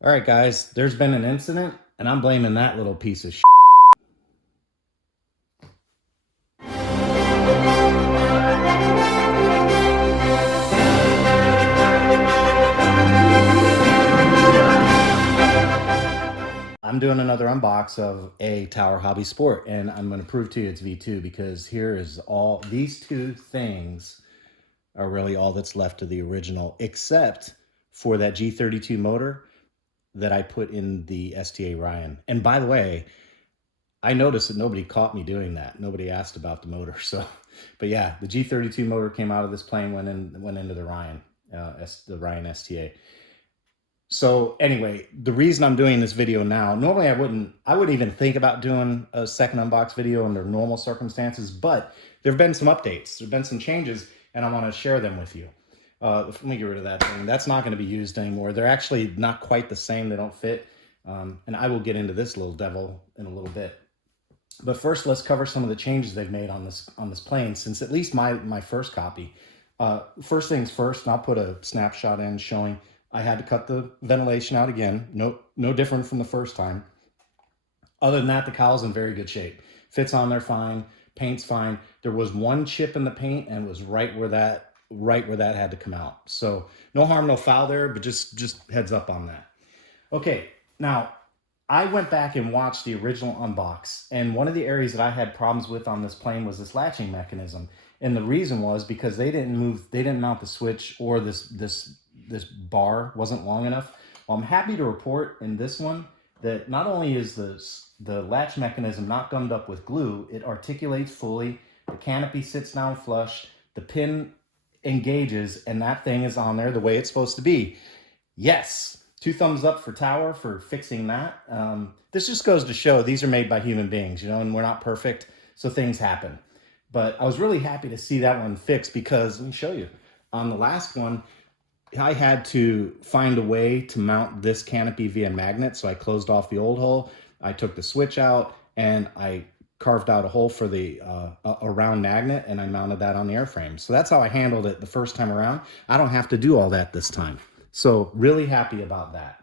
All right, guys, there's been an incident, and I'm blaming that little piece of shit. I'm doing another unbox of a Tower Hobby Sport, and I'm going to prove to you it's V2 because here is all these two things are really all that's left of the original, except for that G32 motor that I put in the STA Ryan. And by the way, I noticed that nobody caught me doing that. Nobody asked about the motor. So, but yeah, the G32 motor came out of this plane, went into the Ryan, the Ryan STA. So anyway, the reason I'm doing this video now, normally I wouldn't even think about doing a second unbox video under normal circumstances, but there've been some updates, there've been some changes, and I want to share them with you. Let me get rid of that thing. That's not going to be used anymore. They're actually not quite the same. They don't fit. And I will get into this little devil in a little bit. But first, let's cover some of the changes they've made on this plane since at least my first copy. First things first, and I'll put a snapshot in showing I had to cut the ventilation out again. No different from the first time. Other than that, the cowl's in very good shape. Fits on there fine. Paint's fine. There was one chip in the paint, and it was right where that had to come out. So no harm, no foul there, but just heads up on that. Okay, now I went back and watched the original unbox, and one of the areas that I had problems with on this plane was this latching mechanism. And the reason was because they didn't mount the switch, or this bar wasn't long enough. Well, I'm happy to report in this one that not only is the latch mechanism not gummed up with glue, it articulates fully, the canopy sits down flush, the pin engages, and that thing is on there the way it's supposed to be. Yes, 2 thumbs up for Tower for fixing that. This just goes to show these are made by human beings, and we're not perfect, so things happen. But I was really happy to see that one fixed because, let me show you, on the last one, I had to find a way to mount this canopy via magnet. So I closed off the old hole, I took the switch out, and I carved out a hole for a round magnet, and I mounted that on the airframe. So that's how I handled it the first time around. I don't have to do all that this time. So really happy about that.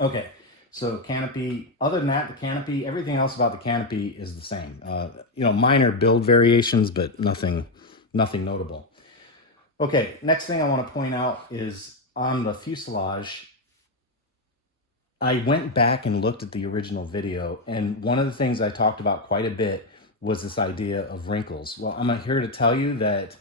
Okay, so canopy, other than that, the canopy, everything else about the canopy is the same. Minor build variations, but nothing notable. Okay, next thing I want to point out is on the fuselage, I went back and looked at the original video, and one of the things I talked about quite a bit was this idea of wrinkles. Well, I'm here to tell you that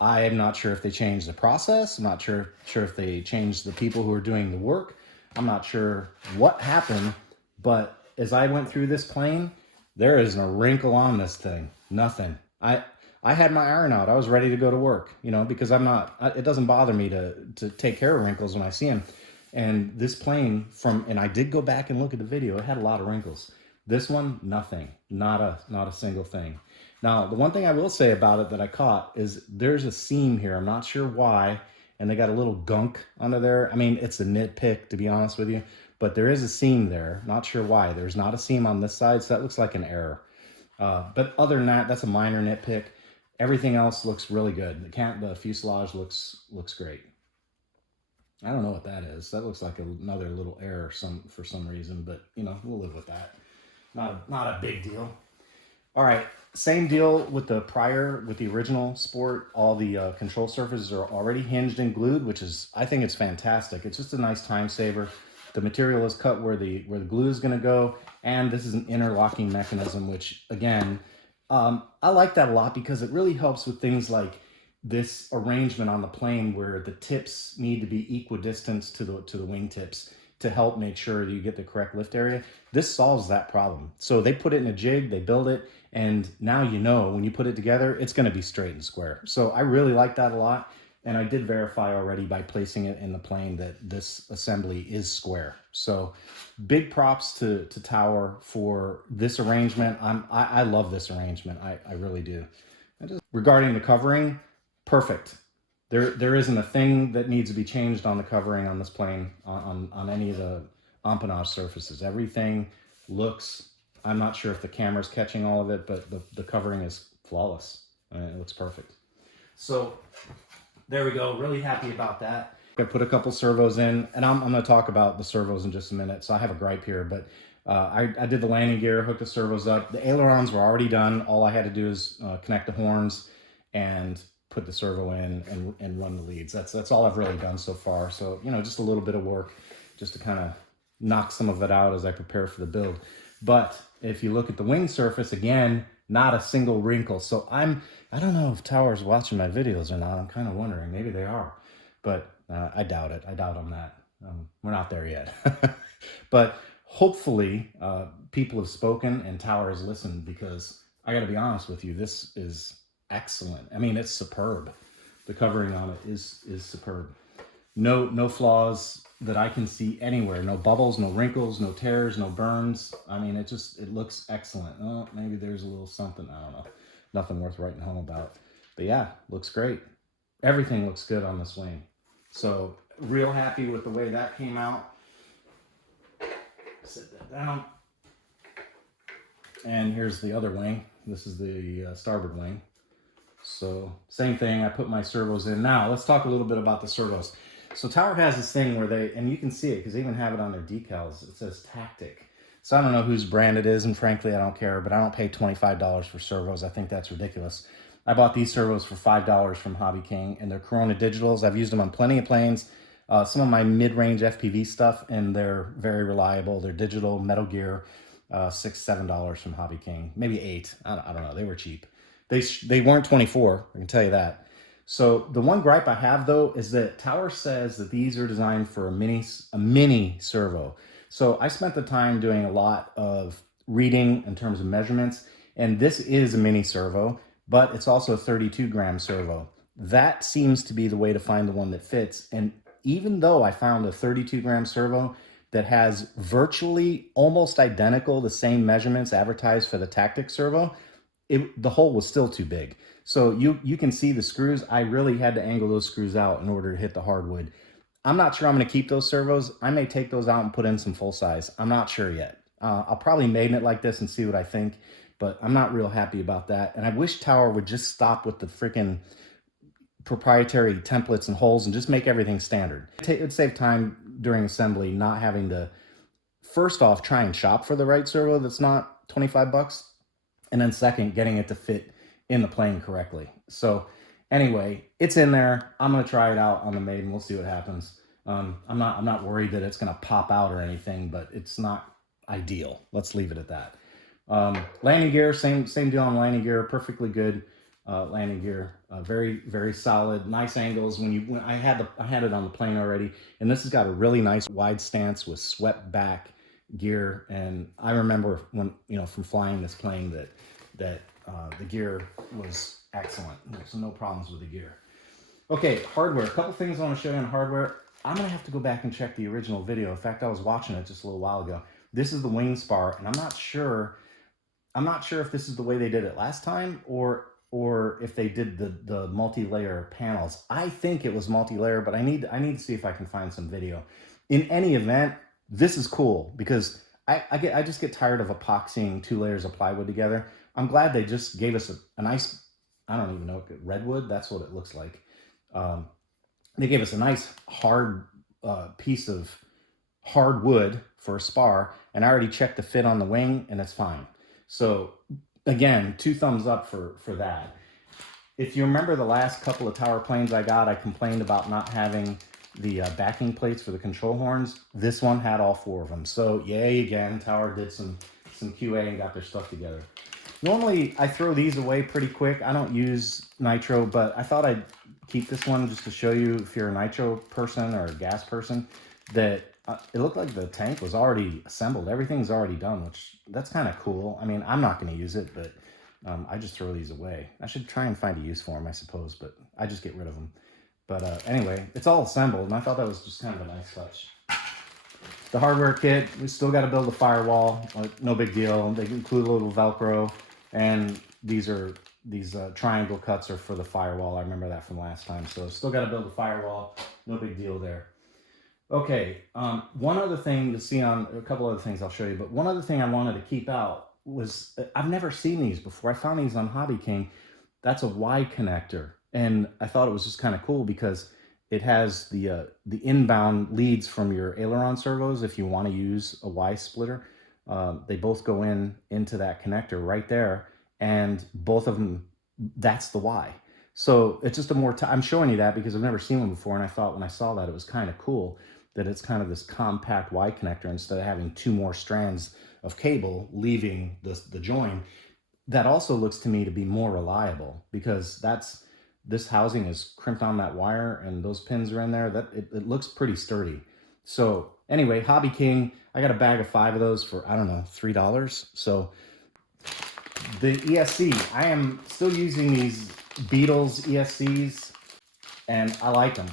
I am not sure if they changed the process. I'm not sure if they changed the people who are doing the work. I'm not sure what happened, but as I went through this plane, there isn't a wrinkle on this thing. Nothing. I had my iron out. I was ready to go to work, because it doesn't bother me to take care of wrinkles when I see them. And this plane and I did go back and look at the video, it had a lot of wrinkles. This one, nothing, not a single thing. Now, the one thing I will say about it that I caught is there's a seam here. I'm not sure why. And they got a little gunk under there. I mean, it's a nitpick, to be honest with you, but there is a seam there. Not sure why. There's not a seam on this side, so that looks like an error. But other than that, that's a minor nitpick. Everything else looks really good. The fuselage looks great. I don't know what that is. That looks like another little error for some reason, but we'll live with that. Not a big deal. All right, same deal with the original Sport. All the control surfaces are already hinged and glued, which is, I think it's fantastic. It's just a nice time saver. The material is cut where the glue is going to go, and this is an interlocking mechanism, which again, I like that a lot because it really helps with things like this arrangement on the plane where the tips need to be equidistant to the wing tips to help make sure that you get the correct lift area. This solves that problem. So they put it in a jig, they build it, and now when you put it together, it's going to be straight and square. So I really like that a lot, and I did verify already by placing it in the plane that this assembly is square. So big props to Tower for this arrangement. I love this arrangement. I really do. Regarding the covering, perfect. There isn't a thing that needs to be changed on the covering on this plane on any of the empennage surfaces. Everything looks, I'm not sure if the camera's catching all of it, but the covering is flawless. It looks perfect. So there we go. Really happy about that. I put a couple servos in, and I'm going to talk about the servos in just a minute. So I have a gripe here, but I did the landing gear, hooked the servos up. The ailerons were already done. All I had to do is connect the horns and put the servo in and run the leads. That's all I've really done so far. So, you know, just a little bit of work just to kind of knock some of it out as I prepare for the build. But if you look at the wing surface, again, not a single wrinkle. So I don't know if Tower's watching my videos or not. I'm kind of wondering. Maybe they are, but I doubt it. I doubt on that. We're not there yet. But hopefully people have spoken and Tower has listened, because I got to be honest with you, this is excellent. I mean, it's superb. The covering on it is superb. No flaws that I can see anywhere. No bubbles, no wrinkles, no tears, no burns. I mean, it looks excellent. Oh, maybe there's a little something, I don't know. Nothing worth writing home about. But yeah, looks great. Everything looks good on this wing. So real happy with the way that came out. Set that down. And here's the other wing. This is the starboard wing. So same thing, I put my servos in. Now let's talk a little bit about the servos. So Tower has this thing where they, and you can see it because they even have it on their decals, it says Tactic. So I don't know whose brand it is, and frankly I don't care, but I don't pay $25 for servos. I think that's ridiculous. I bought these servos for $5 from Hobby King, and they're Corona digitals. I've used them on plenty of planes, some of my mid-range FPV stuff, and they're very reliable. They're digital, Metal Gear, $6, $7 from Hobby King, maybe $8. I don't know, they were cheap. They weren't 24, I can tell you that. So the one gripe I have though is that Tower says that these are designed for a mini servo. So I spent the time doing a lot of reading in terms of measurements, and this is a mini servo, but it's also a 32-gram servo. That seems to be the way to find the one that fits. And even though I found a 32-gram servo that has virtually almost identical, the same measurements advertised for the Tactic servo, the hole was still too big. So you can see the screws. I really had to angle those screws out in order to hit the hardwood. I'm not sure I'm going to keep those servos. I may take those out and put in some full size. I'm not sure yet. I'll probably maiden it like this and see what I think, but I'm not real happy about that. And I wish Tower would just stop with the freaking proprietary templates and holes and just make everything standard. It'd save time during assembly, not having to, first off, try and shop for the right servo that's not 25 bucks. And then second, getting it to fit in the plane correctly. So anyway, it's in there. I'm gonna try it out on the maiden. We'll see what happens. I'm not worried that it's gonna pop out or anything, but it's not ideal. Let's leave it at that. Landing gear, same deal on landing gear. Perfectly good landing gear. Very, very solid. Nice angles. When I had it on the plane already, and this has got a really nice wide stance with swept back gear. And I remember when, from flying this plane that the gear was excellent. There's no problems with the gear. Okay, hardware. A couple things I want to show you on hardware. I'm gonna have to go back and check the original video. In fact, I was watching it just a little while ago. This is the wing spar, and I'm not sure if this is the way they did it last time or if they did the multi-layer panels. I think it was multi-layer, but I need to see if I can find some video. In any event, this is cool because I just get tired of epoxying 2 layers of plywood together. I'm glad they just gave us a nice, I don't even know, redwood, that's what it looks like. They gave us a nice hard piece of hardwood for a spar, and I already checked the fit on the wing and it's fine. So again, 2 thumbs up for that. If you remember the last couple of Tower planes I got, I complained about not having the backing plates for the control horns. This one had all 4 of them. So yay again, Tower did some QA and got their stuff together. Normally I throw these away pretty quick. I don't use nitro, but I thought I'd keep this one just to show you, if you're a nitro person or a gas person, that it looked like the tank was already assembled. Everything's already done, which that's kind of cool. I mean, I'm not going to use it, but I just throw these away. I should try and find a use for them, I suppose, but I just get rid of them. But anyway, it's all assembled, and I thought that was just kind of a nice touch. The hardware kit, we still got to build a firewall. No big deal. They include a little Velcro, and these triangle cuts are for the firewall. I remember that from last time. So still got to build a firewall. No big deal there. Okay, one other thing to see on a couple other things I'll show you, but one other thing I wanted to keep out was, I've never seen these before. I found these on Hobby King. That's a Y connector. And I thought it was just kind of cool because it has the inbound leads from your aileron servos if you want to use a Y splitter. They both go into that connector right there, and both of them, that's the Y. So it's just a more, I'm showing you that because I've never seen one before, and I thought when I saw that it was kind of cool that it's kind of this compact Y connector instead of having two more strands of cable leaving the join. That also looks to me to be more reliable because this housing is crimped on that wire and those pins are in there. That it looks pretty sturdy. So anyway, Hobby King, I got a bag of 5 of those for, I don't know, $3. So the ESC, I am still using these Beatles ESCs and I like them.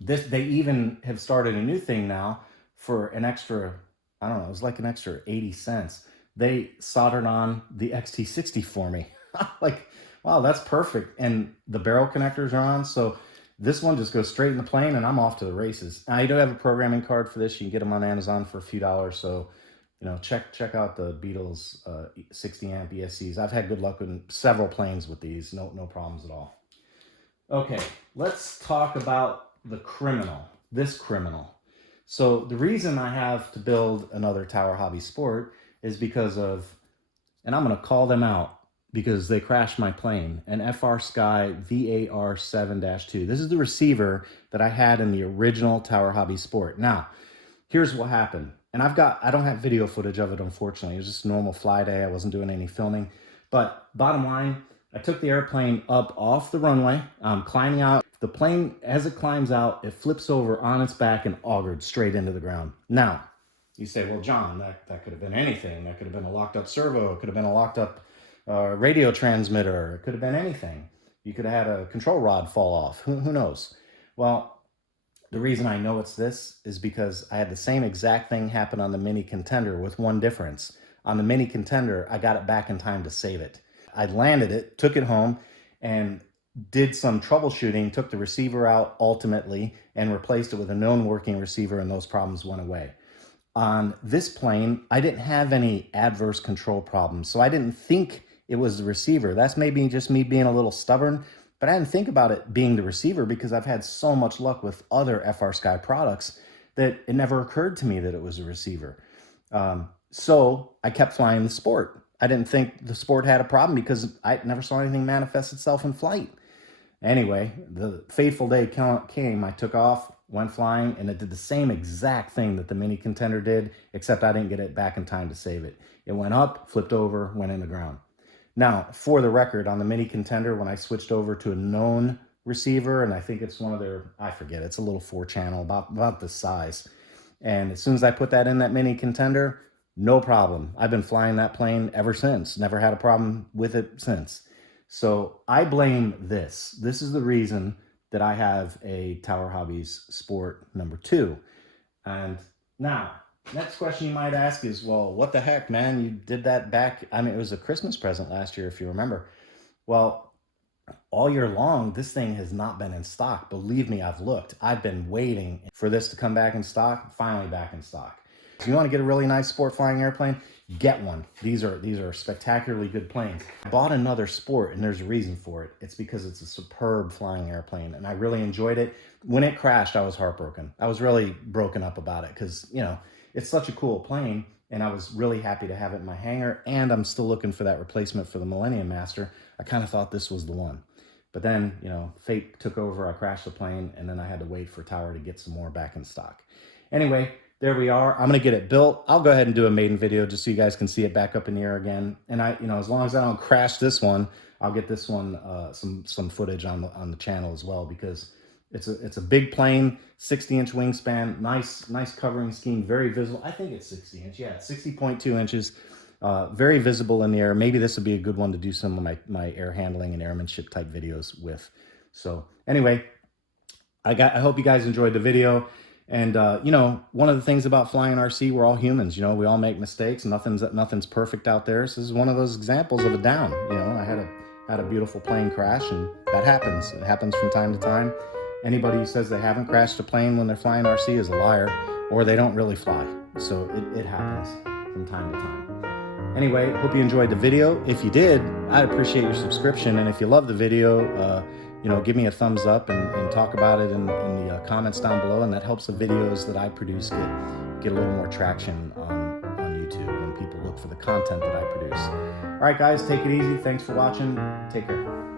They even have started a new thing now for an extra, I don't know, it was like an extra 80 cents. They soldered on the XT60 for me. Like, wow, that's perfect. And the barrel connectors are on, so this one just goes straight in the plane and I'm off to the races. I do have a programming card for this. You can get them on Amazon for a few dollars. So, you know, check out the Beatles 60 amp ESCs. I've had good luck with several planes with these. No problems at all. Okay, let's talk about the criminal, this criminal. So the reason I have to build another Tower Hobby Sport is because of, and I'm going to call them out because they crashed my plane, an FR Sky VAR7-2. This is the receiver that I had in the original Tower Hobby Sport. Now, here's what happened. And I don't have video footage of it, unfortunately. It was just a normal fly day. I wasn't doing any filming. But bottom line, I took the airplane up off the runway. I'm climbing out. The plane, as it climbs out, it flips over on its back and augured straight into the ground. Now, you say, well, John, that could have been anything. That could have been a locked up servo. It could have been a locked up radio transmitter. It could have been anything. You could have had a control rod fall off. Who knows? Well, the reason I know it's this is because I had the same exact thing happen on the Mini Contender with one difference. On the Mini Contender, I got it back in time to save it. I landed it, took it home, and did some troubleshooting, took the receiver out ultimately, and replaced it with a known working receiver, and those problems went away. On this plane, I didn't have any adverse control problems, so I didn't think it was the receiver. That's maybe just me being a little stubborn, but I didn't think about it being the receiver because I've had so much luck with other FR Sky products that it never occurred to me that it was a receiver. So I kept flying the Sport. I didn't think the Sport had a problem because I never saw anything manifest itself in flight. Anyway, the fateful day came. I took off, went flying, and it did the same exact thing that the Mini Contender did, except I didn't get it back in time to save it. It went up, flipped over, went in the ground. Now, for the record, on the Mini Contender, when I switched over to a known receiver, and I think it's one of their, I forget, it's a little 4-channel, about this size. And as soon as I put that in that Mini Contender, no problem. I've been flying that plane ever since. Never had a problem with it since. So I blame this. This is the reason that I have a Tower Hobbies Sport number 2. And now, next question you might ask is, well, what the heck, man? You did that back, I mean, it was a Christmas present last year, if you remember. Well, all year long, this thing has not been in stock. Believe me, I've looked. I've been waiting for this to come back in stock, finally back in stock. If you want to get a really nice sport flying airplane, get one. These are spectacularly good planes. I bought another Sport, and there's a reason for it. It's because it's a superb flying airplane, and I really enjoyed it. When it crashed, I was heartbroken. I was really broken up about it because, you know, it's such a cool plane, and I was really happy to have it in my hangar, and I'm still looking for that replacement for the Millennium Master. I kind of thought this was the one. But then, you know, fate took over. I crashed the plane, and then I had to wait for Tower to get some more back in stock. Anyway, there we are. I'm going to get it built. I'll go ahead and do a maiden video just so you guys can see it back up in the air again. And as long as I don't crash this one, I'll get this one some footage on the channel as well, because it's a big plane, 60-inch wingspan, nice covering scheme, very visible. I think it's 60-inch. Yeah, 60.2 inches. Very visible in the air. Maybe this would be a good one to do some of my air handling and airmanship type videos with. So anyway, I hope you guys enjoyed the video. And, one of the things about flying RC, we're all humans, we all make mistakes. Nothing's perfect out there. So this is one of those examples of a down. I had a beautiful plane crash, and that happens. It happens from time to time. Anybody who says they haven't crashed a plane when they're flying RC is a liar, or they don't really fly. So it happens from time to time. Anyway, hope you enjoyed the video. If you did, I'd appreciate your subscription. And if you love the video, give me a thumbs up and talk about it in the comments down below, and that helps the videos that I produce get a little more traction on YouTube when people look for the content that I produce. All right, guys, take it easy. Thanks for watching. Take care.